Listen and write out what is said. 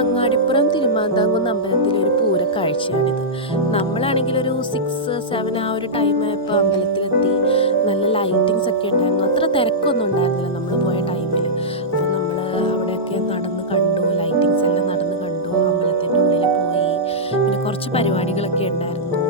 അങ്ങാടിപ്പുറം തിരുമാന്താംകുന്ന് അമ്പലത്തിലെ ഒരു പൂരക്കാഴ്ചയാണിത്. നമ്മളാണെങ്കിൽ ഒരു 6, 7 ആ ഒരു ടൈമായപ്പോൾ അമ്പലത്തിലെത്തി. നല്ല ലൈറ്റിങ്സ് ഒക്കെ ഉണ്ടായിരുന്നു. അത്ര തിരക്കൊന്നും ഉണ്ടായിരുന്നില്ല നമ്മൾ പോയ ടൈമിൽ. അപ്പോൾ നമ്മൾ അവിടെയൊക്കെ നടന്ന് കണ്ടു, ലൈറ്റിങ്സ് എല്ലാം നടന്ന് കണ്ടു, അമ്പലത്തിൻ്റെ ഉള്ളിൽ പോയി. പിന്നെ കുറച്ച് പരിപാടികളൊക്കെ ഉണ്ടായിരുന്നു.